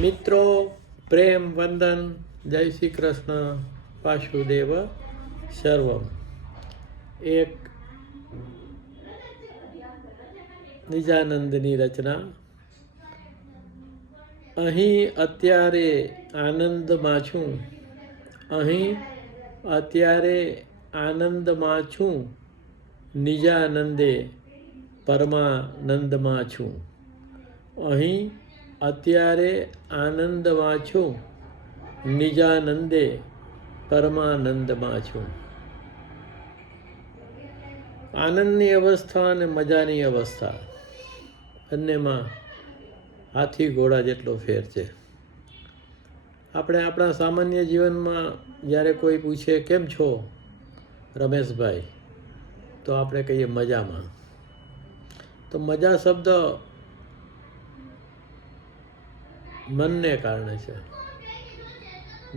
મિત્રો, પ્રેમ વંદન, જય શ્રી કૃષ્ણ, વાસુદેવ સર્વમ. એક નિજાનંદની રચના. અહીં અત્યારે આનંદમાં છું, અહીં અત્યારે આનંદમાં છું, નિજાનંદે પરમાનંદમાં છું. અહીં અત્યારે આનંદમાં છું, નિજાનંદે પરમાનંદમાં છું. આનંદની અવસ્થા અને મજાની અવસ્થા બંનેમાં હાથી ઘોડા જેટલો ફેર છે. આપણે આપણા સામાન્ય જીવનમાં જ્યારે કોઈ પૂછે કેમ છો રમેશભાઈ, તો આપણે કહીએ મજામાં. તો મજા શબ્દ મનને કારણે છે.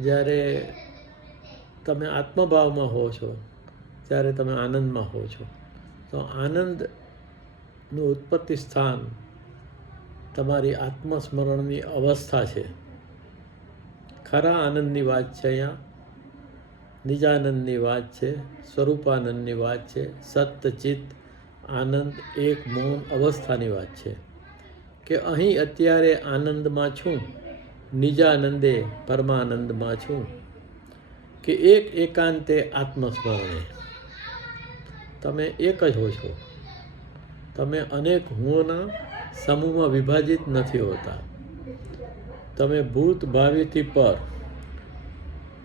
જ્યારે તમે આત્મભાવમાં હો છો ત્યારે તમે આનંદમાં હો છો. તો આનંદનું ઉત્પત્તિ સ્થાન તમારી આત્મસ્મરણની અવસ્થા છે. ખરા આનંદની વાત છે. અહીંયા નિજાનંદની વાત છે, સ્વરૂપાનંદની વાત છે, સતચિત આનંદ એક મૌન અવસ્થાની વાત છે કે અહીં અત્યારે આનંદમાં છું, નિજાનંદે પરમાનંદમાં છું. કે એક એકાંતે આત્મસ્મરણે તમે એક જ હો છો. તમે અનેક હુંના સમૂહમાં વિભાજિત નથી હોતા. તમે ભૂત ભાવિથી પર,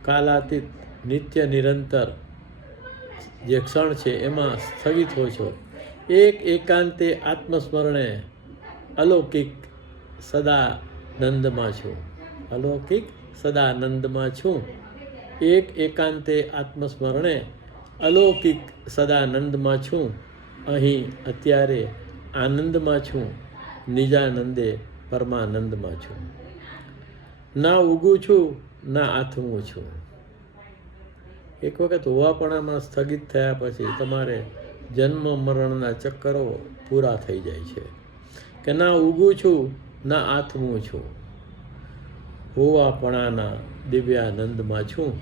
કાલાતીત, નિત્ય નિરંતર જે ક્ષણ છે એમાં સ્થગિત હો છો. એક એકાંતે આત્મસ્મરણે અલૌકિક સદાનંદમાં છું. અલૌકિક સદાનંદમાં છું. એક એકાંતે આત્મસ્મરણે અલૌકિક સદાનંદમાં છું. અહીં અત્યારે આનંદમાં છું, નિજાનંદે પરમાનંદમાં છું. ના ઊગું છું, ના આથમું છું. એક વખત હોવાપણામાં સ્થગિત થયા પછી તમારે જન્મ મરણના ચક્કરો પૂરા થઈ જાય છે કે ના ઊગું છું, ના આથમું છું. હોવાપણાના દિવ્યાનંદમાં છું.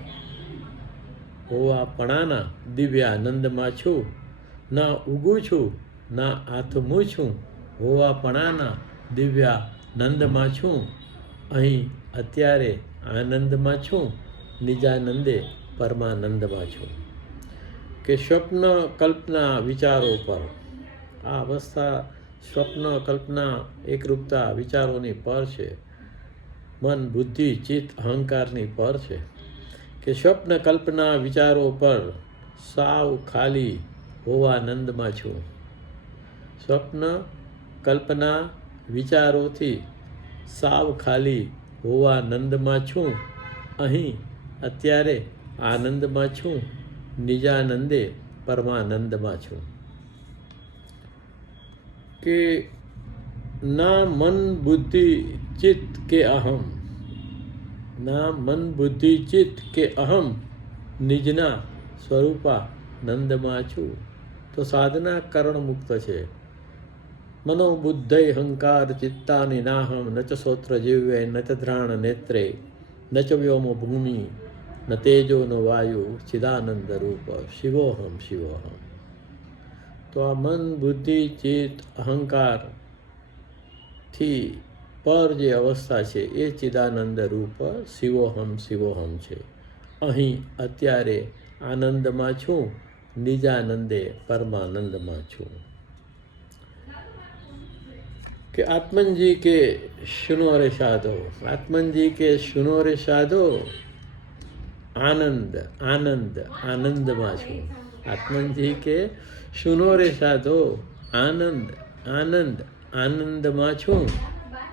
હોવાપણાના દિવ્યાનંદમાં છું. ના ઊગું છું, ના આથમું છું. હોવાપણાના દિવ્યાનંદમાં છું. અહીં અત્યારે આનંદમાં છું, નિજાનંદે પરમાનંદમાં છું. કે સ્વપ્ન કલ્પના વિચારો પર આ અવસ્થા સ્વપ્ન કલ્પના એકરૂપતા વિચારોની પર છે. મન બુદ્ધિ ચિત્ત અહંકારની પર છે. કે સ્વપ્ન કલ્પના વિચારો પર સાવ ખાલી હોવાનંદમાં છું. સ્વપ્ન કલ્પના વિચારોથી સાવ ખાલી હોવાનંદમાં છું. અહીં અત્યારે આનંદમાં છું, નિજાનંદે પરમાનંદમાં છું. કે ના મન બુદ્ધિ ચિત્ત કે અહમ, ના મન બુદ્ધિ ચિત્ત કે અહમ, નિજના સ્વરૂપાનંદમાં છું. તો સાધના કરણ મુક્ત છે. મનોબુદ્ધય અહંકાર ચિત્તાની નાહમ, ન ચ શ્રોત્ર જીવ્ય, ન ચ ધ્રાણ નેત્રે, ન ચ વ્યોમ ભૂમિ, ન તેજો ન વાયુ, ચિદાનંદ રૂપ શિવોહમ શિવોહમ. તો આ મન બુદ્ધિ ચિત્ત અહંકારથી પર જે અવસ્થા છે એ ચિદાનંદ રૂપ શિવોહમ શિવોહમ છે. અહીં અત્યારે આનંદમાં છું, નિજાનંદે પરમાનંદમાં છું. કે આત્મનજી કે સુનો રે સાધો, આત્મનજી કે સુનો રે સાધો, આનંદ આનંદ આનંદમાં છું. આત્મનજી કે સુનો રે સાધો, આનંદ આનંદ આનંદમાં છું.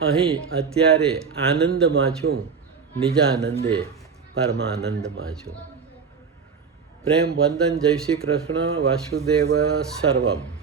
અહીં અત્યારે આનંદમાં છું, નિજાનંદે પરમાનંદમાં છું. પ્રેમ વંદન, જય શ્રી કૃષ્ણ, વાસુદેવ સર્વમ.